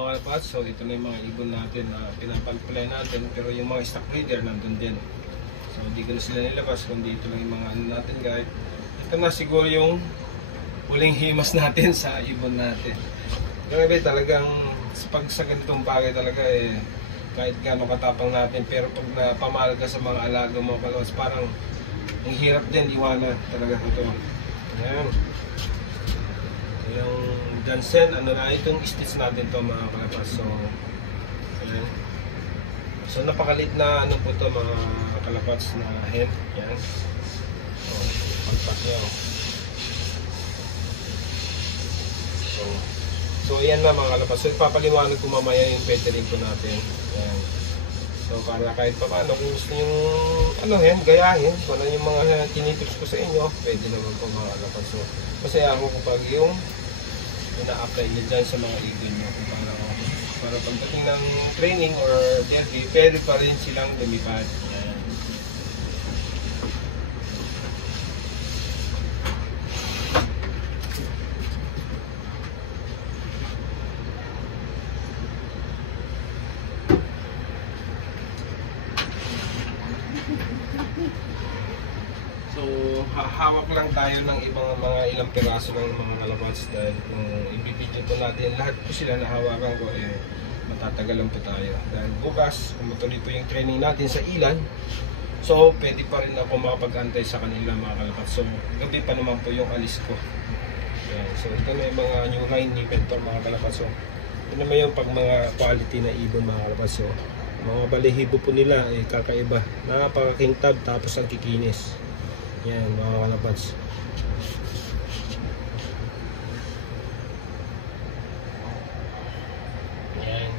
mga kalapats. So ito na yung mga ibon natin na pinapalpulay natin, pero yung mga stock breeder nandun din. So hindi ko na sila nilabas, kundi ito lang yung mga ano natin guys. Ito na siguro yung huling himas natin sa ibon natin. Grabe talagang pag sa ganitong bagay talaga kahit gaano katapang natin, pero pag napamahal ka sa mga alaga mo kalapats, parang ang hirap din iwanan talaga ito. Ayan. Yung Jansen, ano na itong stitch natin to mga kalapats. So ayan. So napakalit na ano po to mga kalapats na hen. Ayan. So pagpak nyo. So ayan na mga kalapats. So ipapaliwanag ko mamaya yung feathering ko natin. Ayan. So para kahit pa paano kung gusto nyo ano hen, gayahin. Kung ano yung mga tinitips ko sa inyo, pwede naman po mga kalapats. So masaya ako kapag yung ina-apply nyo dyan sa mga ibon nyo. Para pagdating ng training or derby, pwede pa rin silang lumipad. So, hawak lang tayo ng ibang mga ilang piraso ng mga kalapats dahil kung i-video po natin lahat po sila na hawakan ko, matatagalan po tayo. Dahil bukas, matuloy po yung training natin sa ilan, so pwede pa rin ako makapag-antay sa kanila mga kalapats. So, gabi pa naman po yung alis ko. Yan. So, ito na yung mga new line ni Mentor mga kalapats. So, ito naman yung pag mga quality na ibon mga kalapats. So, mga balihibo po nila kakaiba. Napaka-kintab tapos ang kikinis. Yan mga kalapats. Yan.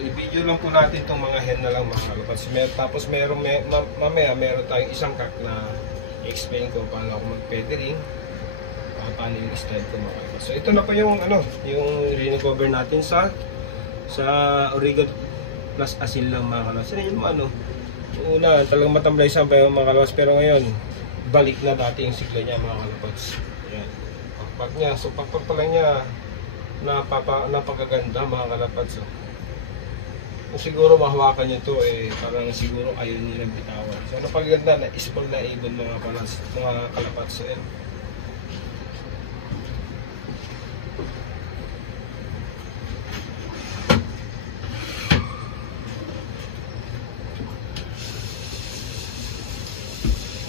I-video lang po natin itong mga hen na lang mga kalapats. Tapos mamaya meron tayong isang kak na i-explain ko paano ako mag-feathering, paano yung style ko mga kalapats. So ito na po yung yung recover natin sa Origo plus asin lang mga kalapats. Yung una talagang matamlay sa mga kalapats, pero ngayon balik na dati yung sigla niya mga kalapats. Yan. Pagpag niya, so pagpag pa lang niya napakaganda mga kalapats. So, kung siguro mahawakan niya to parang siguro ayaw niya ng bitawan. So napaganda na isbol na ibon mga kalapats. So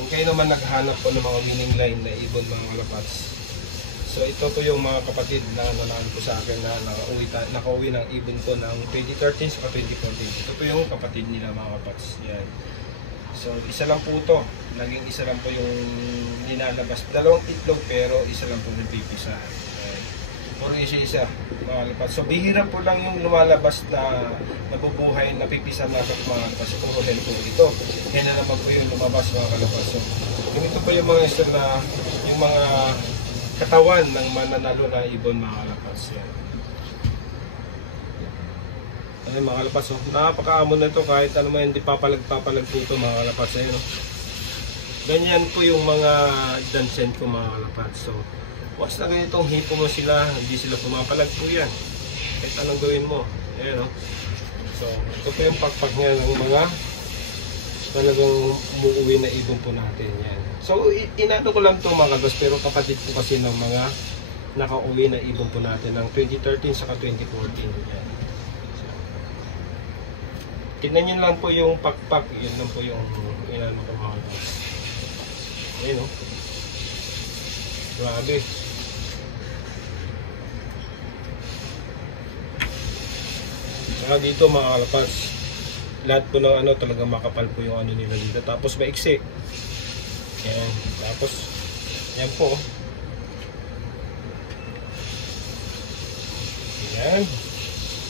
kung kayo naman naghanap po ng mga winning line na ibon mga kalapats, so ito po yung mga kapatid na nanalo po sa akin na nakauwi ng ibon ko ng 2013 sa 2014. Ito po yung kapatid nila mga kapats. Yan. So isa lang po ito. Naging isa lang po yung nilalabas. Dalawang itlog pero isa lang po nagpipisa. Puro isa-isa mga kapats. So bihira po lang yung lumalabas na nabubuhay, napipisa na sa mga kapats. Puro hen po ito. Yan na naman po yung lumabas mga kapats. So ganito po yung mga isa na yung mga katawan ng mananalo na ibon mga kalapats. Yan. Ayan mga kalapats. Napakaamon na ito kahit ano man hindi papalag po ito mga kalapats. Ayan, ganyan po yung mga Jansen ko mga kalapats. So once na ganitong hipo mo sila, hindi sila pumapalag po yan. Kahit anong gawin mo. Ayan, so ito po yung pagpag niya ng mga talagang umuwi na ibon po natin. Yan. So inano ko lang ito mga kalapats, pero kapatid po kasi ng mga nakauwi na ibon po natin ng 2013 saka 2014. Yan. So, tignan nyo lang po yung pakpak, yun lang po yung inano ko mga kalapats. Ayan grabe. Saka dito mga kalapats, lahat po ng talaga makapal po yung nila dito. Tapos maiksi. Yan. Tapos yan po. Yan.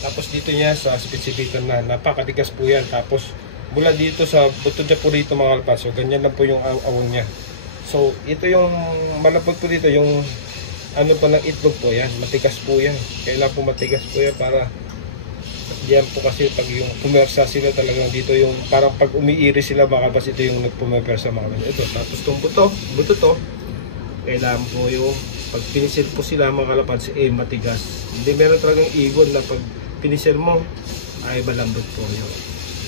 Tapos dito niya sa specific na napakatigas po yan. Tapos mula dito sa buto niya po dito mga kalapats. So ganyan lang po yung awang niya. So ito yung malapot po dito yung ano pa ng itlog po yan, matigas po yan. Kailangan po matigas po yan para diyan po kasi pag yung pumersa sila talagang dito yung parang pag umiiris sila makalabas ito yung nagpumersa makalabas. Ito, tapos itong buto to, kailangan po yung pag pinisil po sila mga kalapads matigas. Hindi meron talagang ibon na pag pinisil mo ay malambot po yun.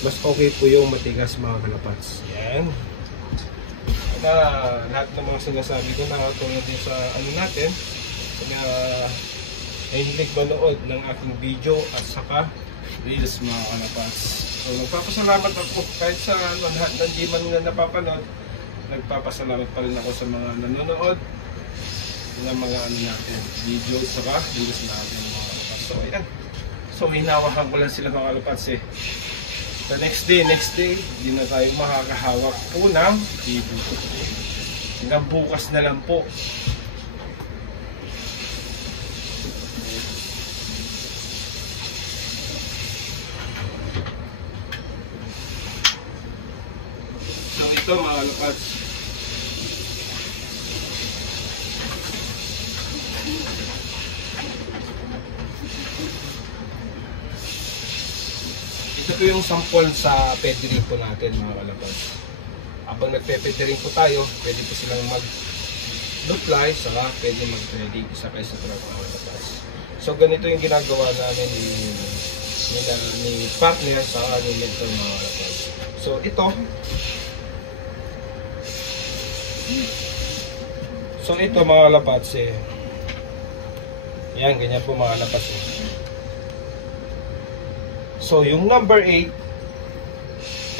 Mas okay po yung matigas mga kalapads. Yan. Na lahat ng mga sinasabi ko na tulad din sa ano natin na hilig manood ng aking video at saka reels mga kalapads. So nagpapasalamat ako kahit sa lahat ng di man na napapanood, nagpapasalamat pa rin ako sa mga nanonood ng mga ano natin, video at saka reels natin mga kalapads. So ayan. So hinawakan ko lang sila mga kalapads eh. The next day, hindi na tayo makakahawak po ng ibon. Hanggang bukas na lang po. So ito mga kalapads. Ito po yung sample sa pedigree po natin mga kalapads. Habang nagpe-pedigree po tayo, pwede po silang mag-duply, saka pwede mag-trading isa kayo sa truck mga kalapads. So ganito yung ginagawa namin ni partner sa ni mentor mga kalapads. So ito mga kalapads yan, ganyan po mga kalapads So, yung number 8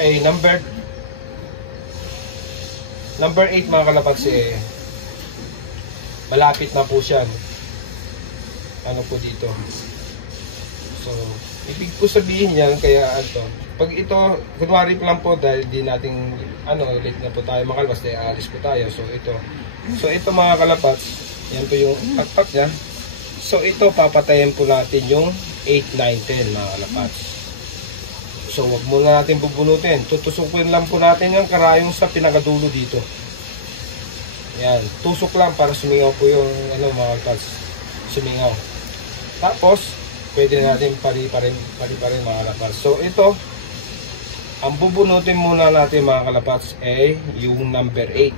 ay number 8 mga kalapads malapit na po siya. Ano po dito. So, ibig po sabihin yan kaya pag ito, kunwari pa lang po dahil di nating late na po tayo makalabas dahil alis po tayo. So, ito mga kalapads, yan po yung pakpak niya. So, ito papatayin po natin yung 8, 9, 10 mga kalapads. So, wag muna natin bubunutin. Tutusukin lang po natin yung karayong sa pinakadulo dito. Yan. Tusok lang para sumingaw po yung mga kalapads. Sumingaw. Tapos, pwede natin pari-parin mga kalapads. So, ito, ang bubunutin muna natin mga kalapads ay yung number 8.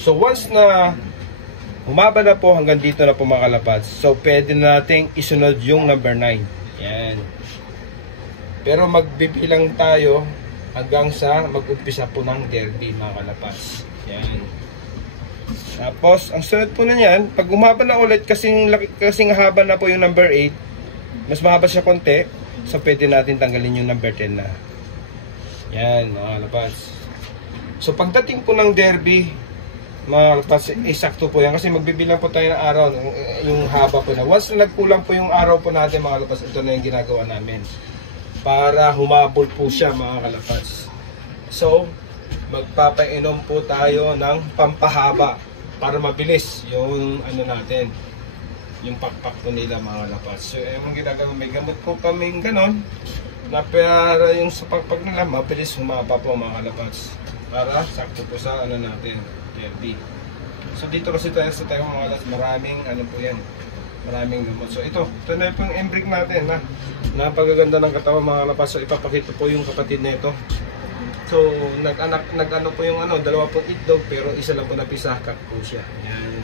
So, once na humaba na po hanggang dito na po mga kalapads, so, pwede natin isunod yung number 9. Yan. Pero magbibilang tayo hanggang sa mag-umpisa po ng derby mga kalapads. Yan. Tapos, ang sunod po na yan, pag umaba na ulit, kasing haba na po yung number 8, mas mahaba siya konti, so pwede natin tanggalin yung number 10 na. Yan mga kalapads. So pagdating po ng derby, mga kalapads, sakto po yan. Kasi magbibilang po tayo ng araw, yung haba po na. Once na nagkulang po yung araw po natin mga kalapads, ito na yung ginagawa namin. Para humabol po siya mga kalapads. So, magpapainom po tayo ng pampahaba para mabilis yung natin, yung pakpak po nila mga kalapads. So, yung ginagawa, may gamot po kaming ganon na para yung sa pakpak nila mabilis humaba po mga kalapads. Para sakto po sa natin, derby. So, dito kasi tayo sa mga kalapads, maraming po yan. Maraming gamot. So ito na po yung embrick natin na napakaganda ng katawan mga kalapads. So ipapakita po yung kapatid nito. So nag-ano po yung dalawa pong itlog pero isa lang po napisahkat po siya. Yan.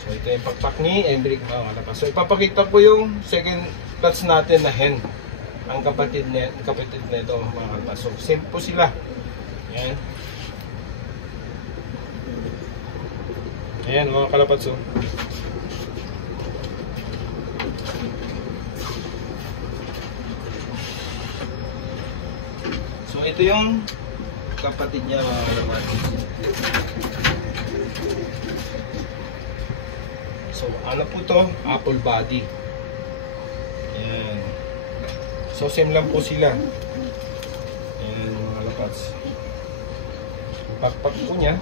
So ito yung pakpak ni embrick mga kalapads. So ipapakita po yung second batch natin na hen. Ang kapatid nito mga kalapads. So same po sila. Yan. Ayan mga kalapads. So ito yung kapatid niya mga kalapads. So ano po to? Apple body. Ayan. So same lang po sila. Ayan mga kalapads. Pakpak po niya.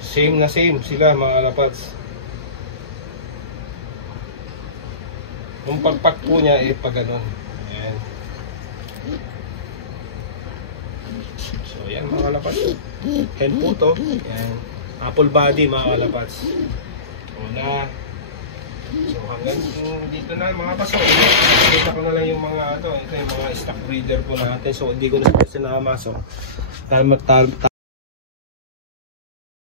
Same na same sila mga kalapads. Yung pagpak po niya pag ganon. Ayan. So ayan mga kalapads. Hen po to. Ayan. Full body mga kalapats. Wala. So hanggang dito na mga paso. Kita ko na lang yung mga ito yung mga stock breeder po natin. So hindi ko na sinamasok.